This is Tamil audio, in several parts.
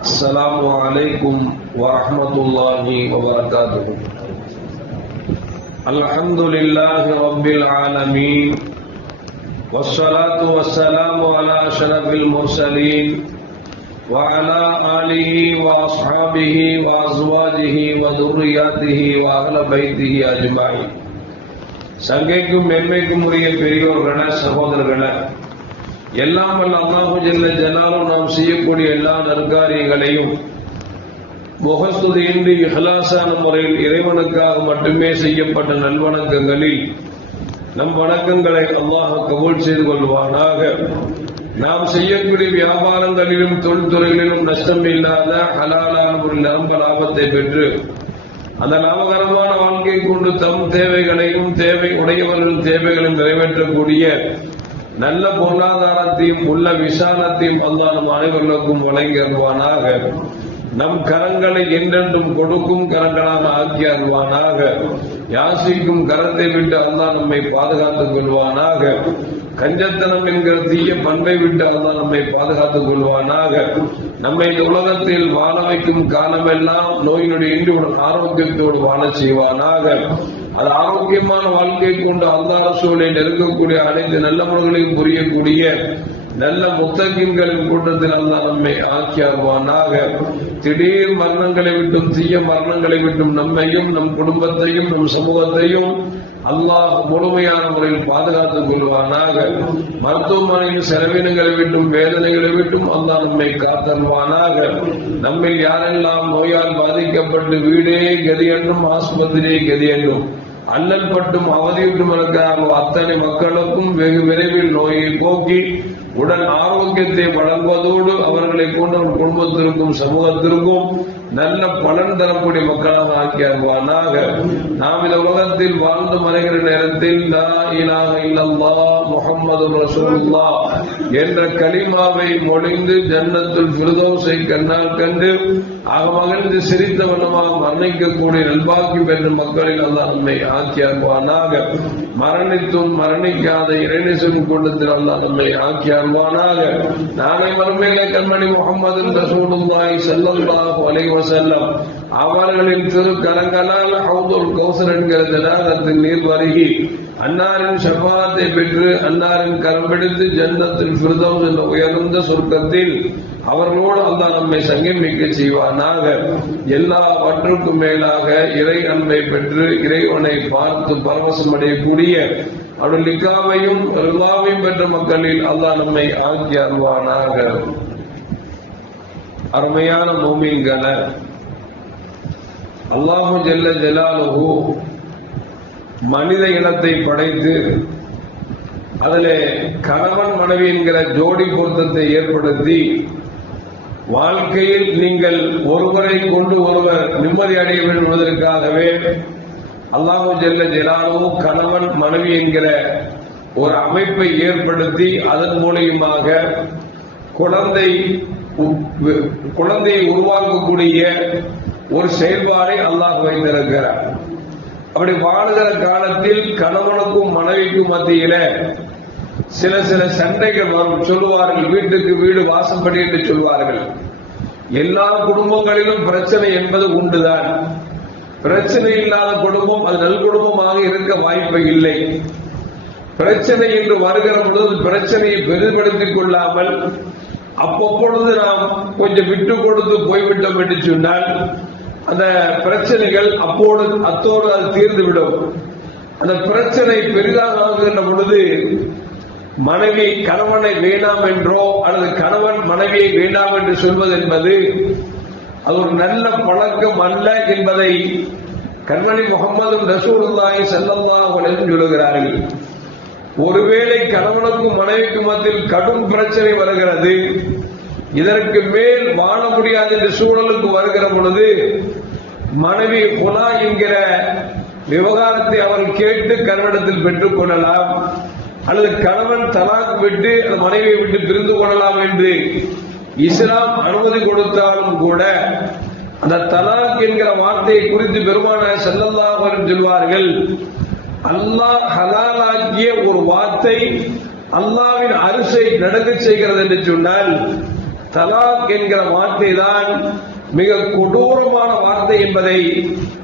السلام عليكم ورحمة الله وبركاته. الحمد لله رب العالمين والصلاة والسلام على أشرف المرسلين وعلى آله وأصحابه وأزواجه وذرياته وأهل بيته أجمعين. சங்கைக்கும் மென்மைக்கும் உரிய பெரியோர்கள சகோதரர்கள, எல்லாம் வல்ல அல்லாஹு ஜல்ல ஜலாலுஹு நாம் செய்யக்கூடிய எல்லா நற்காரியங்களையும் முகஸ்துதியின்றி இஹ்லாஸான முறையில் இறைவனுக்காக மட்டுமே செய்யப்பட்ட நல்வணக்கங்களில் நம் வணக்கங்களை அல்லாஹ் கபூல் செய்து கொள்வானாக. நாம் செய்யக்கூடிய வியாபாரங்களிலும் தொழில்துறைகளிலும் நஷ்டம் இல்லாத ஹலாலான ஒரு நம்ப லாபத்தை பெற்று அந்த லாபகரமான வாழ்க்கை கொண்டு தம் தேவைகளையும் தேவை உடையவர்கள் தேவைகளையும் நிறைவேற்றக்கூடிய நல்ல பொருளாதாரத்தையும் உள்ள விசாலத்தையும் அல்லாஹ் நம் அனைவர்களுக்கும் வழங்கி அருள்வானாக. நம் கரங்களை என்றென்றும் கொடுக்கும் கரங்களாக ஆக்கி அருள்வானாக. யாசிக்கும் கரத்தை விட்டு அல்லாஹ் நம்மை பாதுகாத்துக் கொள்வானாக. கஞ்சத்தனம் என்கிற தீய பண்பை விட்டு அல்லாஹ் நம்மை பாதுகாத்துக் கொள்வானாக. நம்மை இந்த உலகத்தில் வாழ வைக்கும் காலமெல்லாம் நோயினுடைய இன்றி ஆரோக்கியத்தோடு வாழ செய்வானாக. அது ஆரோக்கியமான வாழ்க்கை கொண்டு அல்லாஹ் ரசூலை நெருங்கக்கூடிய அனைத்து நல்ல முறைகளையும் புரியக்கூடிய நல்ல முத்தகின்களின் கூட்டத்தில் அல்லாஹ் நம்மை ஆக்கி அருள்வானாக. திடீர் மரணங்களை விட்டும் தீய மரணங்களை விட்டும் நம்மையும் நம் குடும்பத்தையும் நம் சமூகத்தையும் அல்லாஹ் முழுமையான முறையில் பாதுகாத்துக் கொள்வானாக. மருத்துவமனையின் செலவினங்களை விட்டும் வேதனைகளை விட்டும் அல்லாஹ் நம்மை காத்தருள்வானாக. நம்மில் யாரெல்லாம் நோயால் பாதிக்கப்பட்டு வீடே கதி என்றும் ஆஸ்பத்திரியே கதி என்றும் அல்லல் பட்டும் அவதியுற்றும் இருக்கிறார்கள் அத்தனை மக்களுக்கும் வெகு விரைவில் நோயை போக்கி உடல் ஆரோக்கியத்தை வழங்குவதோடு அவர்களை கொண்ட குடும்பத்திற்கும் சமூகத்திற்கும் நல்ல பலன் தரக்கூடிய மக்களாக ஆக்கி அருள்வானாக. நாம் இந்த உலகத்தில் வாழ்ந்து மறைகிற நேரத்தில் லா இலாஹ இல்லல்லாஹ் முஹம்மதுர் ரசூலுல்லாஹ் என்ற கலிமாவை மொழிந்து ஜன்னத்துல் ஃபிர்தௌஸை கண்ணால் கண்டு மகிழ்ந்து சிரித்த வண்ணமாக மரணிக்கக்கூடிய நல்பாக்கியம் பெற்ற மக்களில் அல்லாஹ் நம்மை ஆக்கி அருள்வானாக. மரணித்தும் மரணிக்காத இறைநேசன் கூட்டத்தில் அல்லாஹ் நம்மை ஆக்கி அருள்வானாக. நாளை மறுமையிலே கண்மணி முஹம்மது ரசூலுல்லாஹி ஸல்லல்லாஹு அலைஹி வஸல்லம் அவர்களின் திரு கரங்களால் ஹவுதுல் கௌசர் என்கிற ஜனாதத்தில் நீர் வருகி அன்னாரின் ஷஃபாஅத்தை பெற்று அன்னாரின் கரம் பிடித்து ஜன்னத்துல் ஃபிர்தௌஸ் என்ற உயர்ந்த சொர்க்கத்தில் அவர்களோடு அல்லாஹ் நம்மை சங்கமிக்க செய்வானாக. எல்லாவற்றுக்கும் மேலாக இறை அன்பை பெற்று இறைவனை பார்த்து பரவசம் அடையக்கூடிய அவருடைய லிக்காவையும் ரிலாவையும் பெற்ற மக்களில் அல்லாஹ் நம்மை ஆக்கி அருள்வானாக. அருமையான மூமின்கள, அல்லாஹு ஜல்ல ஜலாலுஹு மனித இனத்தை படைத்து அதிலே கணவன் மனைவி என்கிற ஜோடி பொருத்தத்தை ஏற்படுத்தி வாழ்க்கையில் நீங்கள் ஒருவரை கொண்டு ஒருவர் நிம்மதி அடைய வேண்டும் என்பதற்காகவே அல்லாஹு ஜல்ல ஜலாலுஹு கணவன் மனைவி என்கிற ஒரு அமைப்பை ஏற்படுத்தி அதன் மூலியமாக குழந்தையை உருவாக்கக்கூடிய ஒரு செயல்பாடை அல்லாஹ் வைத்திருக்கிறார். அப்படி வாழுகிற காலத்தில் கணவனுக்கும் மனைவிக்கும் மத்தியில சில சில சண்டைகள் வரும். சொல்லுவார்கள், வீட்டுக்கு வீடு வாசப்படி என்று சொல்வார்கள். எல்லா குடும்பங்களிலும் பிரச்சனை என்பது உண்டுதான். பிரச்சனை இல்லாத குடும்பம் அது நல் குடும்பமாக இருக்க வாய்ப்பு இல்லை. பிரச்சனை என்று வருகிற பொழுது பிரச்சனையை பெரிதுபடுத்திக் கொள்ளாமல் அப்பொழுது நாம் கொஞ்சம் விட்டு கொடுத்து போய்விட்டோம் என்று சொன்னால் அந்த பிரச்சனைகள் அத்தோடு அது தீர்ந்துவிடும். அந்த பிரச்சனை பெரிதாக ஆகுகின்ற பொழுது மனைவி கணவனை வேண்டாம் என்றோ அல்லது கணவன் மனைவியை வேண்டாம் என்று சொல்வது என்பது அது ஒரு நல்ல பழக்கம் அல்ல என்பதை கண்மணி முஹம்மது ரசூலுல்லாஹி ஸல்லல்லாஹு அலைஹி வஸல்லம் சொல்கிறார்கள். ஒருவேளை கணவனுக்கும் மனைவிக்கும் மத்தியில் கடும் பிரச்சனை வருகிறது, இதற்கு மேல் வாழ முடியாது என்ற சூழலுக்கு வருகிற பொழுது மனைவி புலா என்கிற விவகாரத்தை அவன் கேட்டு கணவனிடத்தில் பெற்றுக் கொள்ளலாம், அல்லது கணவன் தலாக் விட்டு மனைவியை விட்டு பிரிந்து கொள்ளலாம் என்று இஸ்லாம் அனுமதி கொடுத்தாலும் கூட அந்த தலாக் என்கிற வார்த்தையை குறித்து பெருமானார் ஸல்லல்லாஹு அலைஹி வஸல்லம் சொல்வார்கள், அல்லாஹ் ஹலாலாக்கிய ஒரு வார்த்தை அல்லாஹ்வின் அரிசை நடக்க செய்கிறது என்று சொன்னால் தலாக் என்கிற வார்த்தை தான் மிக கொடூரமான வார்த்தை என்பதை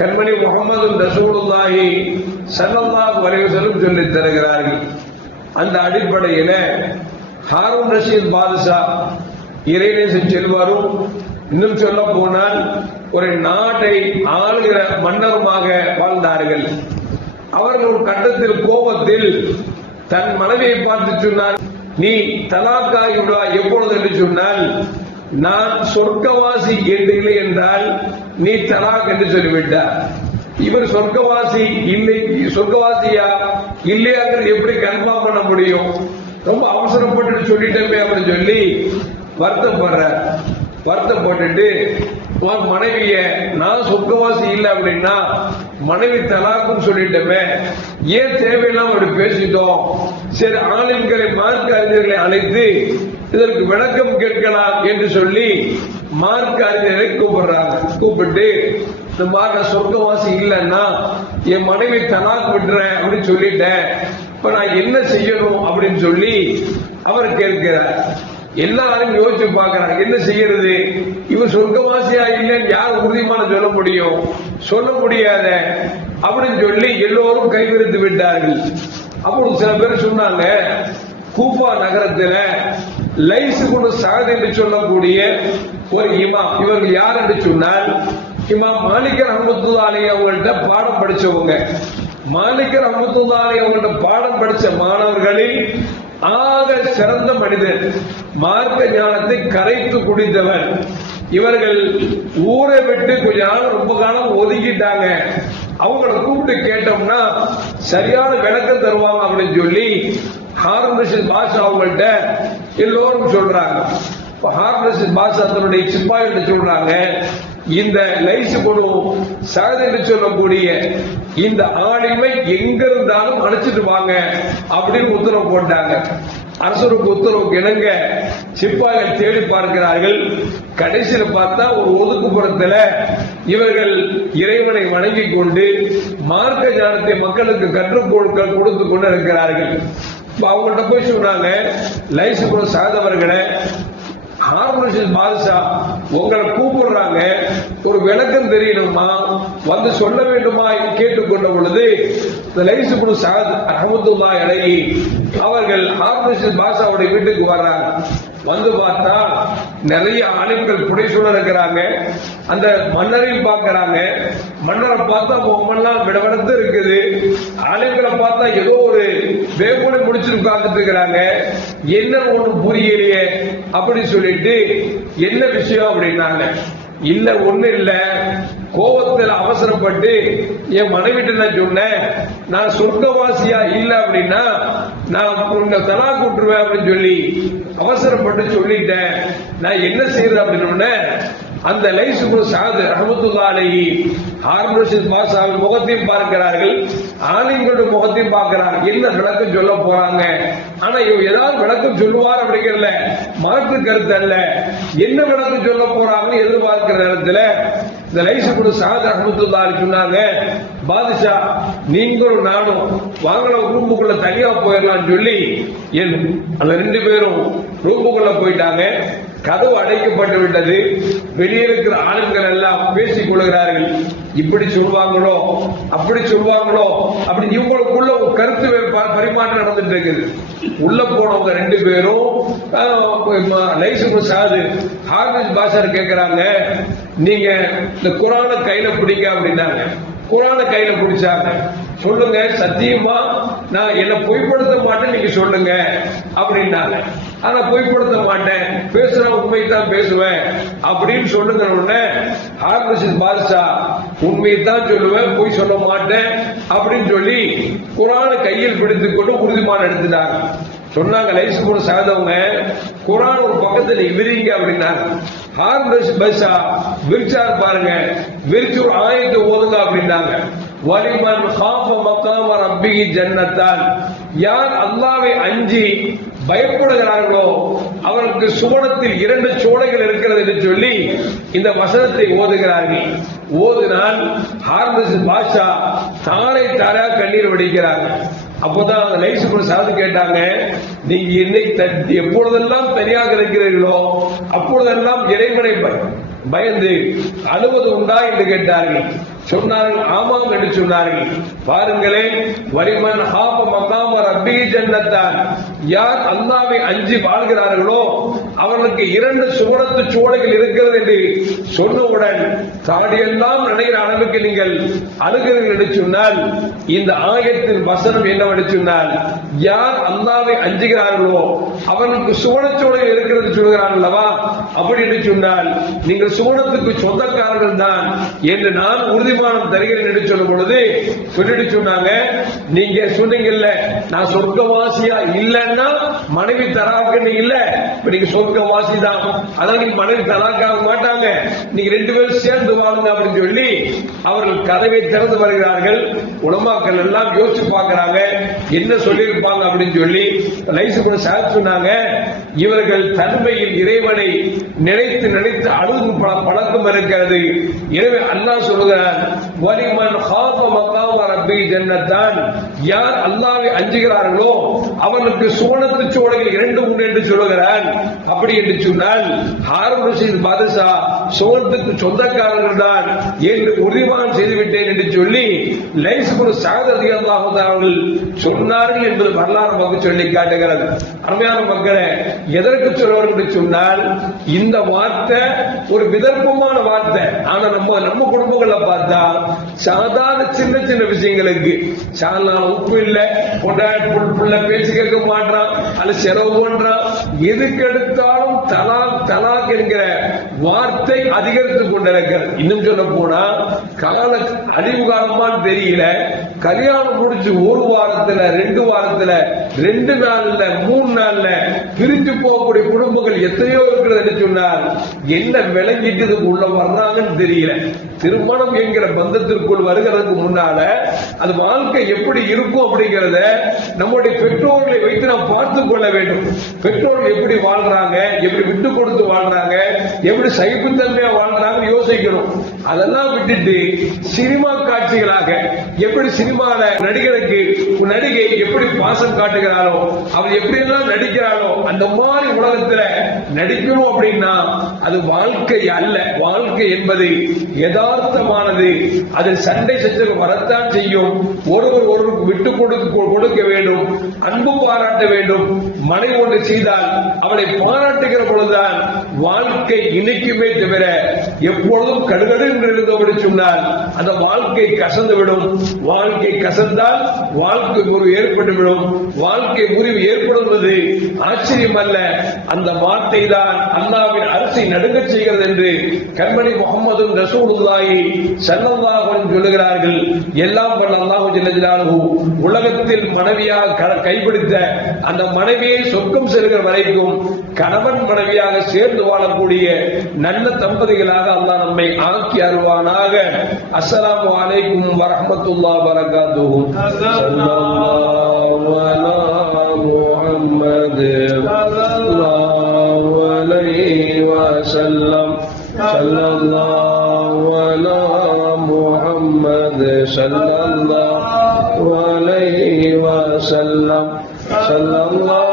கண்மணி முஹம்மது ரசூலுல்லாஹி ஸல்லல்லாஹு அலைஹி வஸல்லம் சொல்லித் தருகிறார்கள். அந்த அடிப்படையில ஹாரூன் ரஷீத் பாதுஷா இறைநேசம் செல்வாரும், இன்னும் சொல்ல போனால் ஒரு நாட்டை ஆளுகிற மன்னருமாக வாழ்ந்தார்கள். அவர்கள் ஒரு கட்டத்தில் கோபத்தில் தன் மனைவியை பார்த்து சொன்னார், நீ தலாக்காகி விடுவா எப்பொழுது என்று சொன்னால், நான் சொர்க்கவாசி இல்லை என்றால் நீ தலாக் என்று சொல்லிவிட்டார். இவர் சொர்க்கவாசி இல்லை, சொர்க்கவாசியா இல்லையாங்கிறது எப்படி கன்ஃபார்ம் பண்ண முடியும்? ரொம்ப அவசரப்பட்டு சொல்லிட்டோமே அப்படின்னு சொல்லி வருத்தப்பட்டுட்டு மனைவிய நான் சொர்க்கவாசி இல்லை அப்படின்னா மனைவி தலாக்கும் சொல்லிட்டோமே, ஏன் தேவையில்லாம அப்படி பேசிட்டோம், சரி ஆளுங்களை மார்க்க அறிஞர்களை அழைத்து இதற்கு விளக்கம் கேட்கலாம் என்று சொல்லி மார்க்க அறிஞரை கூப்பிட்டு இந்த மாதிரி சொர்க்கவாசி இல்லைன்னா என் மனைவி தலாக் விடுறேன் அப்படின்னு சொல்லிட்டேன், இப்ப நான் என்ன செய்யணும் அப்படின்னு சொல்லி அவர் கேட்கிறார். எல்லாரும் யோசிச்சு பார்க்கிறாங்க, என்ன செய்யறது, இவர் சொர்க்கவாசியா இல்லைன்னு யார் உறுதிமான சொல்ல முடியும், சொல்ல முடியாத அப்படின்னு சொல்லி எல்லோரும் கைவிரித்து விட்டார்கள். அப்போ சில பேர் சொன்னாங்க, கூஃபா நகரத்தில் லைஸ் குனு சஅத் என்று சொல்லக்கூடிய ஒரு இமாம், இவங்க யார் என்று சொன்னால் இமாம் மாலிக் ரஹ்மத்துல்லாஹி அலைஹி அவங்கள்ட்ட பாடம் படிச்சவங்க. மாலிக் ரஹ்மத்துல்லாஹி அலைஹி அவங்கள்ட்ட பாடம் படிச்ச மாணவர்களில் ஆக சிறந்த மனிதர், மார்க்க ஞானத்தை கரைத்து குடித்தவர். இவர்கள் ஊரை விட்டு கொஞ்ச நாள் ரொம்ப காலம் ஒதுக்கிட்டாங்க. அவங்களை கூப்பிட்டு கேட்டோம்னா சரியான விளக்கம் தருவாங்க அப்படின்னு சொல்லி ஹாரூன் ரஷீத் பாஷா அவங்கள்ட்ட எல்லோரும் சொல்றாங்க. ஹாரூன் ரஷீத் பாஷா தன்னுடைய சிப்பாயிட்ட சொல்றாங்க, இந்த லைஸ் குனு சஅத் என்று சொல்லக்கூடிய இந்த ஆளுமை எங்க இருந்தாலும் அழைச்சிட்டு வாங்க அப்படின்னு உத்தரவு போட்டாங்க. அரசருக்கு உத்தரவுக்கு இணங்க சிப்பாய்கள் தேடி பார்க்கிறார்கள். கடைசியில் பார்த்தா ஒரு ஒதுக்குப்புறத்துல இவர்கள் இறைவனை வணங்கிக் கொண்டு மார்க்க ஞானத்தை மக்களுக்கு கற்றுக் கொடுத்து கொண்டு இருக்கிறார்கள். அவங்கள்ட்ட போய் சொன்னாங்க, லைஸ் குனு சஅத் அவர்களே, ஹாரூன் ரஷீத் பாதுஷா உங்களை கூப்பிடுறாங்க, ஒரு விளக்கம் தெரியணுமா, வந்து சொல்ல வேண்டுமா என்று கேட்டுக்கொண்ட பொழுது லைஸ் குனு சஅத் ரஹ்மத்துல்லாஹி அலைஹி அவர்கள் ஹாரூன் ரஷீத் பாதுஷாவுடைய வீட்டுக்கு வர்றாங்க. வந்து பார்த்தா நிறைய ஆளுங்கள் புடைசூழ இருக்கிறாங்க. அந்த மன்னரையும் பார்க்கிறாங்க. மன்னரை பார்த்தா முகமெல்லாம் விடவெடுத்து இருக்குது. ஆளுங்களை பார்த்தா ஏதோ ஒரு வேகோடு முடிச்சு உட்கார்ந்துட்டு இருக்கிறாங்க. என்ன ஒண்ணு புரியலையே அப்படின்னு சொல்லிட்டு என்ன விஷயம் அப்படின்னாங்க. இல்ல ஒண்ணு இல்ல, கோபத்தில் அவசரப்பட்டு என் மனைவிட்டு நான் சொன்னேன், நான் சொர்க்கவாசியா இல்ல அப்படின்னா நான் உங்க தலாக் விட்டுருவேன் அப்படின்னு சொல்லி அவசரப்பட்டு சொல்லிட்டேன். நான் என்ன செய்யறது அப்படின்னு அந்த லைஸ் குனு சஅத் ரஹ்மத்துல்லாஹி அலைஹி ஹாரூன் ரஷீத் பாஷாவின் முகத்தையும் பார்க்கிறார்கள், ஆலிம்களுடைய முகத்தையும் பார்க்கிறார்கள். என்ன விளக்கம் சொல்ல போறாங்க, ஆனா ஏதாவது விளக்கம் சொல்லுவார் அப்படிங்கிறதுல மாற்று கருத்து அல்ல. என்ன விளக்கம் சொல்ல போறாங்கன்னு எதிர்பார்க்கிற நேரத்தில் இந்த லைஸ் குனு சஅத் ரஹ்மத்துல்லாஹி அலைஹி சொன்னாங்க, பாதுஷா நீங்களும் நானும் வாங்கல ரூமுக்குள்ள தனியா போயிடலாம் சொல்லி அந்த ரெண்டு பேரும் ரூமுக்குள்ள போயிட்டாங்க. கதவு அடைக்கப்பட்டு விட்டது. வெளியே இருக்கிற ஆளுங்கள் எல்லாம் பேசிக் கொள்கிறார்கள். இப்படி சொல்வாங்களோ அப்படி சொல்வாங்களோ அப்படி இவங்களுக்குள்ள ஒரு கருத்து பரிமாற்றம் நடந்துட்டு இருக்குது. உள்ள போனவங்க ரெண்டு பேரும் லைஸ் குனு சஅத் ஹாரூன் பாஷா கேட்கிறாங்க, நீங்க இந்த குர்ஆனை கையில பிடிக்க அப்படின்னாங்க. குர்ஆனை கையில பிடிச்சாங்க. சொல்லுங்க, சத்தியமா நான் என்ன பொய்ப்படுத்த மாட்டேன், நீங்க சொல்லுங்க அப்படின்னாங்க. ஆனா பொய்ப்படுத்த மாட்டேன், பேசுற உண்மை தான் பேசுவேன் அப்படின்னு சொல்லுங்க. உடனே ஹாரூன் ரஷீத் பாதுஷா உண்மையை தான் சொல்லுவேன், பொய் சொல்ல மாட்டேன் அப்படின்னு சொல்லி குர்ஆனை கையில் பிடித்துக் கொண்டு உறுதிமான எடுத்துட்டாங்க. சொன்னாங்க லைஸ் குனு சஅத் அவங்க, குர்ஆன் ஒரு பக்கத்துல விரிங்க அப்படின்னாங்க. ஹாரூன் ரஷீத் பாதுஷா விரிச்சார் பாருங்க, விரிச்சு ஒரு ஆயத்தை ஓதுங்க அப்படின்னாங்க. வலிமன் காஃப மகாம ரப்பிஹி ஜன்னத்தான், யார் அல்லாஹ்வை அஞ்சி பயப்படுகிறார்களோ அவருக்கு சுவனத்தில் 2 சோலைகள் இருக்கிறது என்று சொல்லி இந்த வசனத்தை ஓதுகிறார்கள். ஓதுனால் ஹாரூன் ரஷீத் பாஷா தாரை தாரா கண்ணீர் வடிக்கிறார்கள். அப்போதான் அந்த லைசுக்குள் சாது கேட்டாங்க, நீங்க என்னை எப்பொழுதெல்லாம் தனியாக இருக்கிறீர்களோ அப்பொழுதெல்லாம் இறைவனை பயந்து அழுவது உண்டா என்று கேட்டார்கள். சொன்னார்கள், ஆமாம் என்று சொன்னார்கள். பாருங்களேன், வலிமன் ஹாப மகாம ரப்பி ஜன்னத்தான், யார் அல்லாஹ்வை அஞ்சி வாழ்கிறார்களோ அவர்களுக்கு 2 சுவனத்து சோலைகள் இருக்கிறது என்று சொன்னவுடன் தாடியெல்லாம் நினைக்கிற அளவுக்கு நீங்கள் அழுகிறீர்கள் என்று சொன்னால், இந்த ஆயத்தின் வசனம் என்னவென்று சொன்னால், யார் அல்லாஹ்வை அஞ்சுகிறார்களோ அவர்களுக்கு சுவனச்சோலைகள் இருக்கிறது சொல்கிறார்கள் அல்லவா, அப்படி என்று சொன்னால் நீங்கள் சுவனத்துக்கு சொந்தக்காரர்கள் தான் என்று நான் உறுதிமானம் தருகிறேன் என்று சொல்லும் பொழுது சொல்லிட்டு சொன்னாங்க, நீங்க சொன்னீங்கல்ல நான் சொர்க்கவாசியா இல்லைன்னா மனைவி தராக்குன்னு இல்ல, நீங்க சொர்க்கவாசி தான், அதான் நீங்க மனைவி தராக்காக மாட்டாங்க, நீங்க 2 பேரும் சேர்ந்து வாழுங்க அப்படின்னு சொல்லி அவர்கள் கதவை திறந்து வருகிறார்கள். உலமாக்கள் எல்லாம் யோசிச்சு பார்க்கிறாங்க என்ன சொல்லியிருப்பாங்க அப்படின்னு சொல்லி. லைசுக்கு சார் சொன்னாங்க, இவர்கள் தன்மையில் இறைவனை நினைத்து நினைத்து அழுது பழக்கம் இருக்கிறது. எனவே அல்லாஹ் சொல்கிறார், வலிமன் ஹாப மகாம ரப்பி ஜன்னத்தான், யார் அல்லாஹ்வை அஞ்சுகிறார்களோ அவனுக்கு சுவனத்து சோலைகள் 2 உண்டு என்று சொல்லுகிறான். அப்படி என்று சொன்னால் ஹாரூன் ரஷீத் பாதுஷா சுவனத்துக்கு சொந்தக்காரர்கள் தான் என்று உறுதிமானம் செய்துவிட்டேன் என்று சொல்லி லைசுக்கு சாத் ரலியல்லாஹு தஆலா சொன்னார்கள் என்பது வரலாறு நமக்கு சொல்லி காட்டுகிறது. அருமையான மக்களே, எதற்கு சொல்வார்கள் என்று சொன்னால், இந்த வார்த்தை ஒரு விதர்ப்பமான வார்த்தை. ஆனா நம்ம குடும்பங்கள்ல பார்த்தா சாதாரண சின்ன சின்ன விஷயங்களுக்கு சாதாரண உப்பு இல்ல, புள்ள பேச்சு கேட்க மாட்டான், அல்ல செலவு பண்றான், எதுக்கு எடுத்தாலும் தலாக் தலாக் என்கிற வார்த்தை அதிகரித்துக் கொண்டிருக்கிறது. இன்னும் சொல்ல போனா கால அழிவு காலமான்னு தெரியல, கல்யாணம் முடிச்சு 1 வாரத்துல 2 வாரத்துல 2 நாள்ல 3 நாள்ல பிரிஞ்சு போகக்கூடிய குடும்பங்கள் எத்தனையோ இருக்கிறது என்று சொன்னார். என்ன விளங்கிட்டு உள்ள வர்றாங்கன்னு தெரியல. திருமணம் என்கிற பந்தத்திற்குள் வருகிறதுக்கு முன்னால அது வாழ்க்கை எப்படி இருக்கும் அப்படிங்கறத நம்முடைய பெற்றோர்களை வைத்து நாம் பார்த்துக் கொள்ள வேண்டும். பெற்றோர்கள் எப்படி வாழ்றாங்க, எப்படி விட்டு கொடுத்து வாழ்றாங்க, எப்படி சகிப்புத்தன்மையா வாழ்றாங்க யோசிக்கணும். அதெல்லாம் விட்டுட்டு சினிமா காட்சிகளாக எப்படி சினிமால நடிகை எப்படி பாசம் காட்டுகிறாரோ, அவர் எப்படி எல்லாம் நடிக்கிறாரோ அந்த மாதிரி உலகத்துல நடிக்கணும் அப்படின்னா அது வாழ்க்கை அல்ல. வாழ்க்கை என்பது யதார்த்தமானது. அதில் சண்டை சச்சரவு வரத்தான் செய்யும். ஒருவருக்கு விட்டு கொடுக்க வேண்டும், அன்பு பாராட்ட வேண்டும். மனைவி ஒன்று செய்தால் அவளை பாராட்டுகிற பொழுதுதான் வாழ்க்கை இனிக்குமே தவிர எப்பொழுதும் கடுகடு என்று இருந்தபடி சொன்னால் அந்த வாழ்க்கை கசந்துவிடும். வாழ்க்கை கசந்தால் வாழ்க்கை முறிவு ஏற்பட்டுவிடும். வாழ்க்கை முறிவு ஏற்படுவது ஆச்சரியம் அல்ல. அந்த வார்த்தை தான் அல்லாஹ்வின் அரசை நடுங்க செய்கிறது என்று கண்மணி முஹம்மது ரசூலுல்லாஹி ஸல்லல்லாஹு அலைஹி சொல்லுகிறார்கள். எல்லாம் வல்ல அல்லாஹ் ஜல்ல ஜலாலுஹு உலகத்தில் மனைவியாக கைப்பிடித்த அந்த மனைவியை சொர்க்கம் செல்கிற வரைக்கும் கணவன் மனைவியாக சேர்ந்து வாழக்கூடிய நல்ல தம்பதிகளாக அல்லாஹ் நம்மை ஆக்கி அருள்வானாக. அஸ்ஸலாமு அலைக்கும் வரஹ்மத்துல்லாஹி வபரகாத்துஹு. ஸல்லல்லாஹு அலா முஹம்மத் ஸல்லல்லாஹு அலைஹி வஸல்லம். ஸல்லல்லாஹு அலா முஹம்மத் ஸல்லல்லாஹு அலைஹி வஸல்லம். ஸல்லல்லாஹு